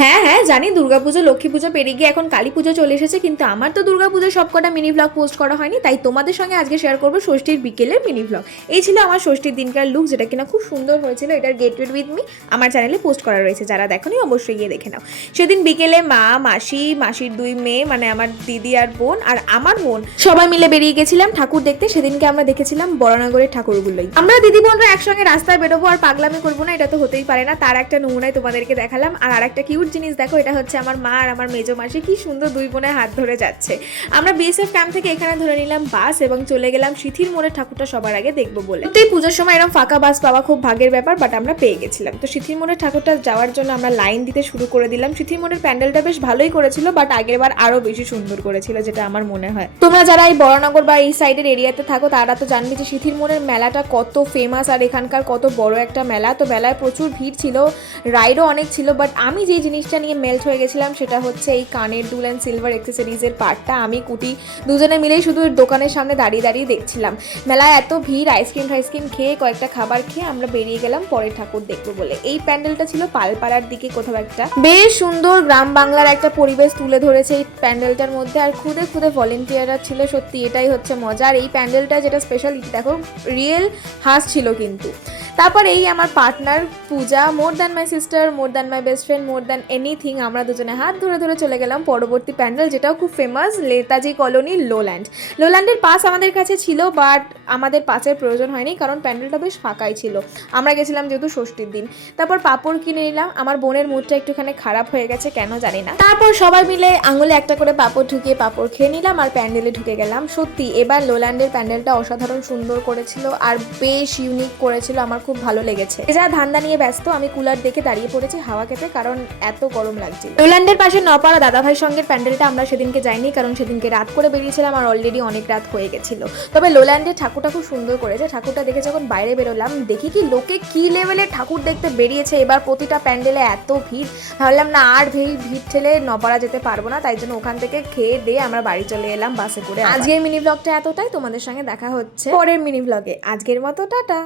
হ্যাঁ হ্যাঁ জানি, দুর্গাপুজো লক্ষ্মী পুজো পেরিয়ে গিয়ে এখন কালী পুজো চলে এসেছে, কিন্তু আমার তো দুর্গাপুজো সবকটা মিনি ব্লগ পোস্ট করা হয়নি, তাই তোমাদের সঙ্গে আজকে শেয়ার করবো ষষ্ঠীর বিকেলের মিনি ব্লগ। এই ছিল আমার ষষ্ঠীর দিনকার লুক, যেটা কিনা খুব সুন্দর হয়েছিল। এটার গেটেড উইথ মি আমার চ্যানেলে পোস্ট করা রয়েছে, যারা দেখোনি অবশ্যই গিয়ে দেখে নাও। সেদিন বিকেলে মা, মাসি, মাসির দুই মেয়ে মানে আমার দিদি আর বোন আর আমার বোন সবাই মিলে বেরিয়ে গেছিলাম ঠাকুর দেখতে। সেদিনকে আমরা দেখেছিলাম বড়নগরের ঠাকুরগুলোই। আমরা দিদি বোনরা একসঙ্গে রাস্তায় বেরোবো আর পাগলামি করবো না, এটা তো হতেই পারে না। তার একটা নমুনায় তোমাদেরকে দেখালাম। আর একটা কিউট জিনিস দেখো, এটা হচ্ছে আমার মা আর আমার মেজো মাসি কি সুন্দর দুই বোনে হাত ধরে যাচ্ছে। আমরা বিএসএফ ক্যাম্প থেকে এখানে ধরে নিলাম বাস এবং চলে গেলাম সিথির মোড়ের ঠাকুরটা সবার আগে দেখবো বলে। তো এই পুজোর সময় এরকম ফাঁকা বাস পাওয়া খুব ভাগ্যের ব্যাপার, বাট আমরা পেয়ে গেছিলাম। তো সিথির মোড়ের ঠাকুরটা যাওয়ার জন্য আমরা লাইন দিতে শুরু করে দিলাম। সিথির মোড়ের প্যান্ডেলটা বেশ ভালোই করেছিল, বাট আগের বার আরো বেশি সুন্দর করেছিল, যেটা আমার মনে হয়। তোমরা যারা এই বড়নগর বা এই সাইডের এরিয়াতে থাকো তারা তো জানবে যে সিথির মোড়ের মেলাটা কত ফেমাস আর এখানকার কত বড় একটা মেলা। তো মেলায় প্রচুর ভিড় ছিল, রাইডও অনেক ছিল, বাট আমি যে জিনিসটা নিয়ে মেল্ট হয়ে গেছিলাম সেটা হচ্ছে এই কানের দুল অ্যান্ড সিলভার অ্যাক্সেসরিজের পার্টটা। আমি কুটি দুজনে মিলেই শুধু দোকানের সামনে দাঁড়িয়ে দাঁড়িয়ে দেখছিলাম। মেলায় এত ভিড়, আইসক্রিম খেয়ে কয়েকটা খাবার খেয়ে আমরা বেরিয়ে গেলাম পরের ঠাকুর দেখবো বলে। এই প্যান্ডেলটা ছিল পালপাড়ার দিকে কোথাও একটা, বেশ সুন্দর গ্রাম বাংলার একটা পরিবেশ তুলে ধরেছে এই প্যান্ডেলটার মধ্যে। আর খুদে খুদে ভলেন্টিয়াররা ছিল, সত্যি এটাই হচ্ছে মজা। আর এই প্যান্ডেলটা যেটা স্পেশাল দেখো, রিয়েল হাঁস ছিল কিন্তু। তারপর এই আমার partner Puja, more than my sister, more than my best friend, more than anything, আমরা দুজনে হাত ধরে ধরে চলে গেলাম পরবর্তী প্যান্ডেল, যেটাও খুব ফেমাস, নেতাজি কলোনি লোল্যান্ড। লোল্যান্ডের পাস আমাদের কাছে ছিল, বাট আমাদের পাসের প্রয়োজন হয়নি, কারণ প্যান্ডেলটা বেশ ফাঁকাই ছিল। আমরা গেছিলাম যেহেতু ষষ্ঠীর দিন। তারপর পাঁপড় কিনে নিলাম। আমার বোনের মুডটা একটুখানি খারাপ হয়ে গেছে, কেন জানি না। তারপর সবাই মিলে আঙুলে একটা করে পাঁপড় ঢুকিয়ে পাঁপড় খেয়ে নিলাম আর প্যান্ডেলে ঢুকে গেলাম। সত্যি এবার লোল্যান্ডের প্যান্ডেলটা অসাধারণ সুন্দর করেছিল আর বেশ ইউনিক করেছিল, আমার খুব ভালো লেগেছে। যা ধান্দা নিয়ে ব্যস্ত, আমি কুলার দেখে দাঁড়িয়ে পড়েছি হাওয়া খেতে, কারণ এত গরম লাগছে। লোল্যান্ডের পাশে নপাড়া দাদাভাই সঙ্গের প্যান্ডেলটা আমরা সেদিনকে যাইনি, কারণ সেদিনকে রাত করে বেরিয়েছিলাম আর অলরেডি অনেক রাত হয়ে গেছিল। তবে লোল্যান্ডের ঠাকুরটা খুব সুন্দর করেছে। ঠাকুরটা দেখে যখন বাইরে বেরোলাম, দেখি কি লোকে কি লেভেলের ঠাকুর দেখতে বেরিয়েছে। এবার প্রতিটা প্যান্ডেলে এত ভিড়, ভাবলাম না আর ভিড় ঠেলে নপাড়া যেতে পারবো না, তাই জন্য ওখান থেকে খেয়ে দিয়ে আমরা বাড়ি চলে এলাম বাসে করে। আজকের মিনি ব্লগটা এতটাই, তোমাদের সঙ্গে দেখা হচ্ছে পরের মিনি ব্লগে। আজকের মতো টাটা।